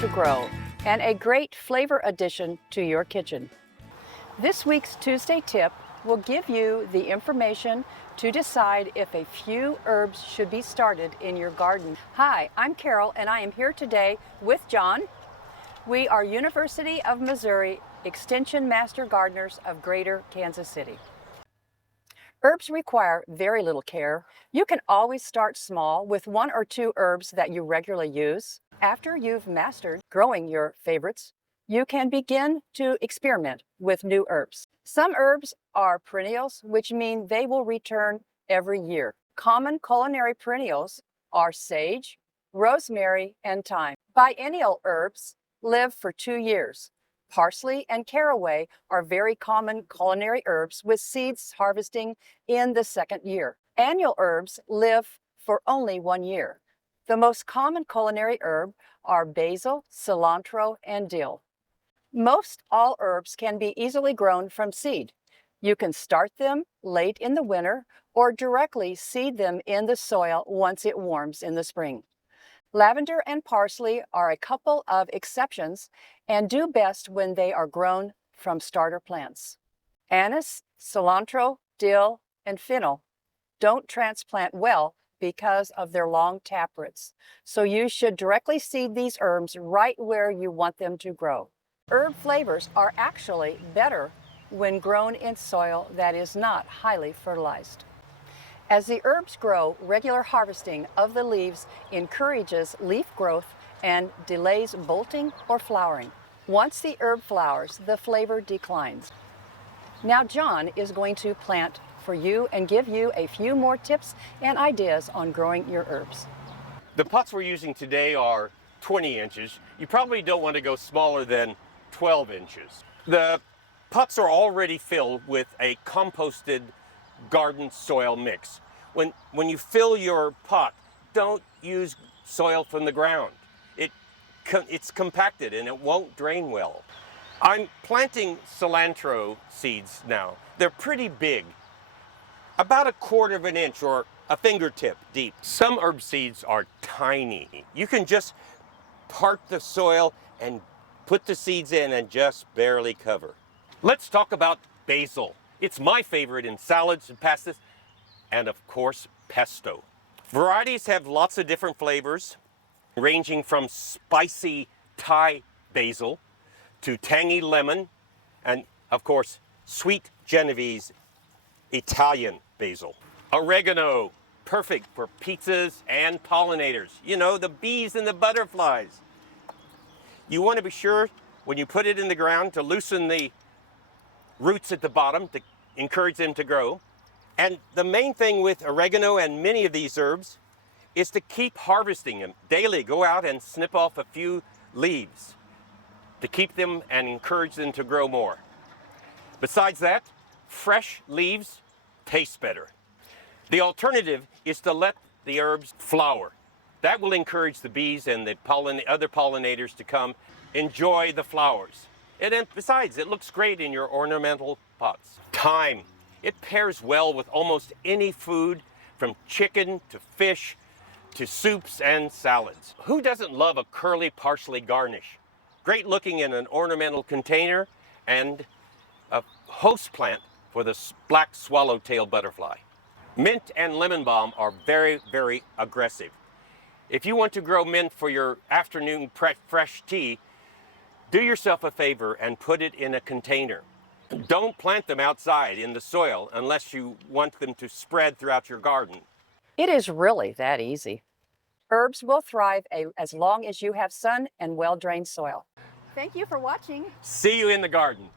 to grow and a great flavor addition to your kitchen. This week's Tuesday tip will give you the information to decide if a few herbs should be started in your garden. Hi, I'm Carol and I am here today with John. We are University of Missouri Extension Master Gardeners of Greater Kansas City. Herbs require very little care. You can always start small with 1 or 2 herbs that you regularly use. After you've mastered growing your favorites, you can begin to experiment with new herbs. Some herbs are perennials, which mean they will return every year. Common culinary perennials are sage, rosemary, and thyme. Biennial herbs live for 2 years. Parsley and caraway are very common culinary herbs with seeds harvesting in the 2nd year. Annual herbs live for only 1 year. The most common culinary herb are basil, cilantro, and dill. Most all herbs can be easily grown from seed. You can start them late in the winter or directly seed them in the soil once it warms in the spring. Lavender and parsley are a couple of exceptions and do best when they are grown from starter plants. Anise, cilantro, dill, and fennel don't transplant well because of their long taproots, so you should directly seed these herbs right where you want them to grow. Herb flavors are actually better when grown in soil that is not highly fertilized. As the herbs grow, regular harvesting of the leaves encourages leaf growth and delays bolting or flowering. Once the herb flowers, the flavor declines. Now John is going to plant for you and give you a few more tips and ideas on growing your herbs. The pots we're using today are 20 inches. You probably don't want to go smaller than 12 inches. The pots are already filled with a composted garden soil mix. When you fill your pot, don't use soil from the ground. It's compacted and it won't drain well. I'm planting cilantro seeds now. They're pretty big, about 1/4 of an inch or a fingertip deep. Some herb seeds are tiny. You can just part the soil and put the seeds in and just barely cover. Let's talk about basil. It's my favorite in salads and pastas, and of course, pesto. Varieties have lots of different flavors, ranging from spicy Thai basil to tangy lemon, and of course, sweet Genovese Italian basil. Oregano, perfect for pizzas and pollinators. You know, the bees and the butterflies. You want to be sure when you put it in the ground to loosen the roots at the bottom to encourage them to grow. And the main thing with oregano and many of these herbs is to keep harvesting them daily. Go out and snip off a few leaves to keep them and encourage them to grow more. Besides that, fresh leaves taste better. The alternative is to let the herbs flower. That will encourage the bees and the other pollinators to come enjoy the flowers. And then besides, it looks great in your ornamental pots. Thyme. It pairs well with almost any food, from chicken to fish to soups and salads. Who doesn't love a curly parsley garnish? Great looking in an ornamental container and a host plant for the black swallowtail butterfly. Mint and lemon balm are very, very aggressive. If you want to grow mint for your afternoon fresh tea, do yourself a favor and put it in a container. Don't plant them outside in the soil unless you want them to spread throughout your garden. It is really that easy. Herbs will thrive as long as you have sun and well-drained soil. Thank you for watching. See you in the garden.